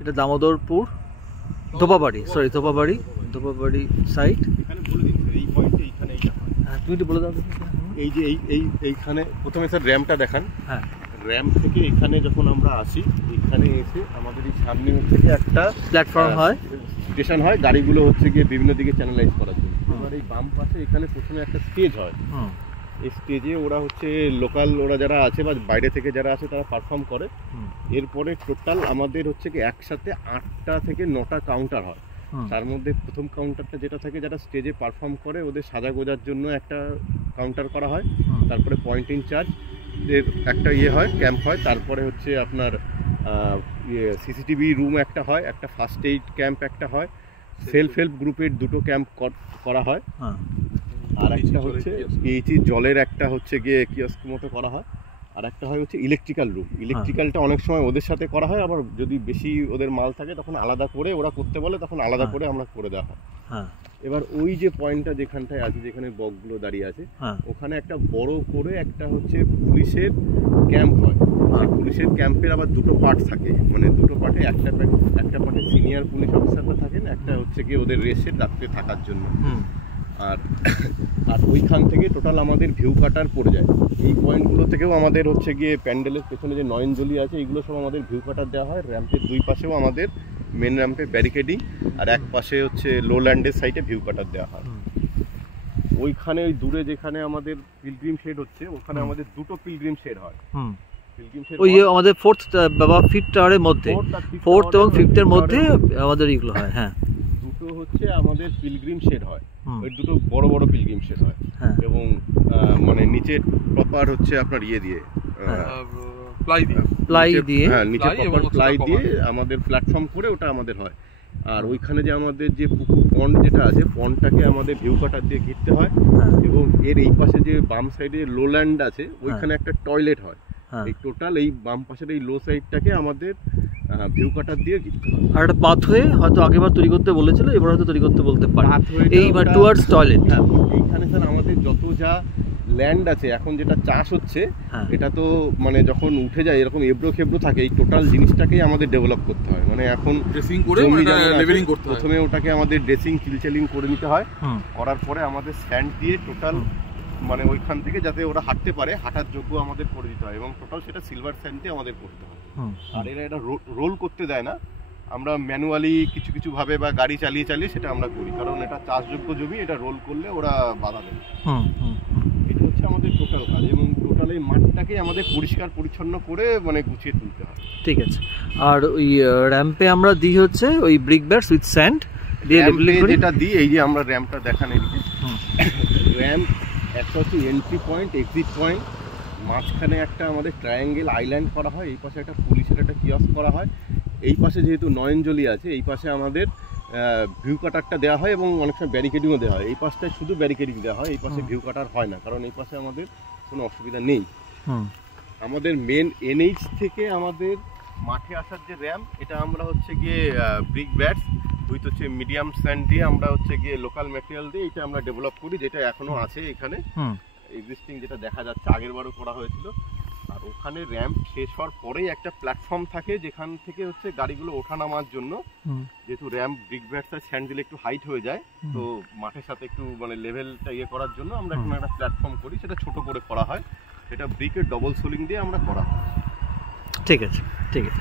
এটা Damodarpur ধোপাবাড়ি, sorry ধোপাবাড়ি side. এখানে বলে দিন এই পয়েন্টে এইখানে এইটা হয়। হ্যাঁ তুমি একটু বলে দাও। এই যে এইখানে প্রথমে স্যার র্যাম্পটা দেখান। হ্যাঁ, র্যাম্প থেকে এখানে যখন আমরা আসি, এখানে এসে আমাদের এই সামনে হচ্ছে কি একটা প্ল্যাটফর্ম হয়, স্টেশন হয়, গাড়িগুলো হচ্ছে গিয়ে বিভিন্ন দিকে চ্যানেলাইজ করার জন্য। এবার এই বাম পাশে এখানে প্রথমে একটা স্টেজ হয়। এই স্টেজে ওরা হচ্ছে লোকাল, ওরা যারা আছে বা বাইরে থেকে যারা আছে তারা পারফর্ম করে। এরপরে টোটাল আমাদের হচ্ছে কি একসাথে 8টা থেকে 9টা কাউন্টার হয়। তার মধ্যে প্রথম কাউন্টারটা যেটা থাকে, যারা স্টেজে পারফর্ম করে ওদের সাজা গোজার জন্য একটা কাউন্টার করা হয়। তারপরে পয়েন্ট ইনচার্জ এর একটা হয়, ক্যাম্প হয়। তারপরে হচ্ছে আপনার সিসিটিভি রুম একটা হয়, একটা ফার্স্ট এইড ক্যাম্প একটা হয়, সেলফ হেল্প গ্রুপের 2টো ক্যাম্প করা হয়। আর একটা হচ্ছে পিএইচি জলের একটা হচ্ছে গিয়ে কিয়স্ক মতো করা হয়। আর একটা হয় হচ্ছে ইলেকট্রিক্যাল রুম। ইলেকট্রিক্যালটা অনেক সময় ওদের সাথে করা হয়, আবার যদি বেশি ওদের মাল থাকে তখন আলাদা করে ওরা করতে বলে, তখন আলাদা করে আমরা করে দেওয়া হয়। এবার ওই যে পয়েন্টটা যেখানটায় আছে, যেখানে বকগুলো দাঁড়িয়ে আছে, ওখানে একটা বড় করে একটা হচ্ছে পুলিশের ক্যাম্প হয়। পুলিশের ক্যাম্পের আবার 2টো পার্ট থাকে, মানে 2টো পার্টে একটা পার্টে সিনিয়র পুলিশ অফিসাররা থাকেন, একটা হচ্ছে গিয়ে ওদের রেসের রাত্রে থাকার জন্য। আর ওইখান থেকে টোটাল আমাদের ভিউ কাটার পড়ে যায়। এই পয়েন্টগুলো থেকেও আমাদের হচ্ছে গিয়ে প্যান্ডেলের পেছনে যে নয়নজলি আছে, এইগুলো সব আমাদের ভিউ কাটার দেওয়া হয়। র্যাম্পের 2 পাশেও আমাদের মেন র্যাম্পে ব্যারিকেডিং, আর এক পাশে হচ্ছে লো ল্যান্ডের সাইডে ভিউ কাটার দেওয়া হয়। ওইখানে ওই দূরে যেখানে আমাদের পিলগ্রিম শেড হচ্ছে, ওখানে আমাদের 2টো পিলগ্রিম শেড হয়। ওই আমাদের 4th বা 5th টাওয়ারের মধ্যে, 4th এবং 5th এর মধ্যে আমাদের এগুলো হয়। হ্যাঁ, 2টো হচ্ছে আমাদের পিলগ্রিম শেড হয়। ওই 2টো বড় বড় পিলগ্রিম শেড হয়। এবং মানে নিচে প্রপার হচ্ছে আপনার দিয়ে প্লাই দিয়ে, হ্যাঁ নিচে প্রপার প্লাই দিয়ে আমাদের প্ল্যাটফর্ম করে ওটা আমাদের হয়। আর ওইখানে যে আমাদের যে পুকুর পন্ড যেটা আছে, পন্ডটাকে আমাদের ভিউ কাটার দিয়ে ঘিরতে হয়। এবং এর এই পাশে যে বাম সাইডে লোল্যান্ড আছে, ওইখানে একটা টয়লেট হয়। এই টোটাল এই বাম পাশের এই লো সাইডটাকে আমাদের ভিউ কাটার দিয়ে ঘিরতে হয়। আর একটা পাথওয়ে হয়তো আগেবার তৈরি করতে বলেছিল, এবার হয়তো তৈরি করতে বলতে পারে, এই মানে টুয়ার্ডস টয়লেট। এইখানে স্যার আমাদের যত যা ল্যান্ড আছে এখন যেটা চাষ হচ্ছে, এটা তো মানে যখন উঠে যায় এরকম এবড়ো খেবড়ো থাকে, এই টোটাল জিনিসটাকেই আমাদের ডেভেলপ করতে হয়। মানে এখন ড্রেসিং করে লেভেলিং করতে হয়। প্রথমে ওটাকে আমাদের ড্রেসিং চিলচেলিং করে নিতে হয়। করার পরে আমাদের স্যান্ড দিয়ে টোটাল মানে ওইখান থেকে যাতে ওরা হাঁটতে পারে, হাঁটার যোগ্য আমাদের করে দিতে হয়। এবং টোটাল সেটা সিলভার স্যান্ডে আমাদের করতে হয়। আর এরা এটা রোল করতে দেয় না, আমরা ম্যানুয়ালি কিছু ভাবে বা গাড়ি চালিয়ে সেটা আমরা করি, কারণ এটা চাষযোগ্য জমি, এটা রোল করলে ওরা বাধা দেয়। এটা হচ্ছে আমাদের টোটাল কাজ। এবং টোটাল এই মাঠটাকে আমাদের পরিষ্কার পরিচ্ছন্ন করে মানে গুছিয়ে তুলতে হয়। ঠিক আছে। আর ওই র্যাম্পে আমরা দিই হচ্ছে ওই ব্রিক ব্যাটস উইথ স্যান্ড দিয়ে যেটা দিই, এই যে আমরা র্যাম্পটা দেখান এদিকে, র্যাম্প একটা হচ্ছে এন্ট্রি পয়েন্ট, এক্সিট পয়েন্ট, মাঝখানে একটা আমাদের ট্রায়াঙ্গেল আইল্যান্ড করা হয়, এই পাশে একটা পুলিশের একটা কিয়স্ক করা হয়। এই পাশে যেহেতু নয়নজলি আছে, এই পাশে আমাদের ভিউ কাটারটা দেওয়া হয় এবং অনেক সময় ব্যারিকেডিংও দেওয়া হয়। এই পাশটায় শুধু ব্যারিকেডিং দেওয়া হয়, এই পাশে ভিউ কাটার হয় না, কারণ এই পাশে আমাদের কোনো অসুবিধা নেই। আমাদের মেন এনএইচ থেকে আমাদের মাঠে আসার যে র্যাম্প, এটা আমরা হচ্ছে গিয়ে ব্রিক ব্যাটস উইথ হচ্ছে মিডিয়াম স্যান্ড দিয়ে আমরা হচ্ছে গিয়ে লোকাল ম্যাটেরিয়াল দিয়ে এটা আমরা ডেভেলপ করি, যেটা এখনো আছে এখানে এক্সিস্টিং, যেটা দেখা যাচ্ছে আগেরবারও করা হয়েছিল। আর ওখানে র্যাম্প শেষ হওয়ার পরেই একটা প্ল্যাটফর্ম থাকে, যেখান থেকে হচ্ছে গাড়িগুলো ওঠা নামার জন্য, যেহেতু র্যাম্প ব্রিক ব্যাটস আর স্যান্ড দিলে একটু হাইট হয়ে যায়, তো মাঠের সাথে একটু মানে লেভেলটা করার জন্য আমরা এখানে একটা প্ল্যাটফর্ম করি, সেটা ছোট করে করা হয়, সেটা ব্রিকের ডবল সোলিং দিয়ে আমরা করা হয়। ঠিক আছে, ঠিক আছে।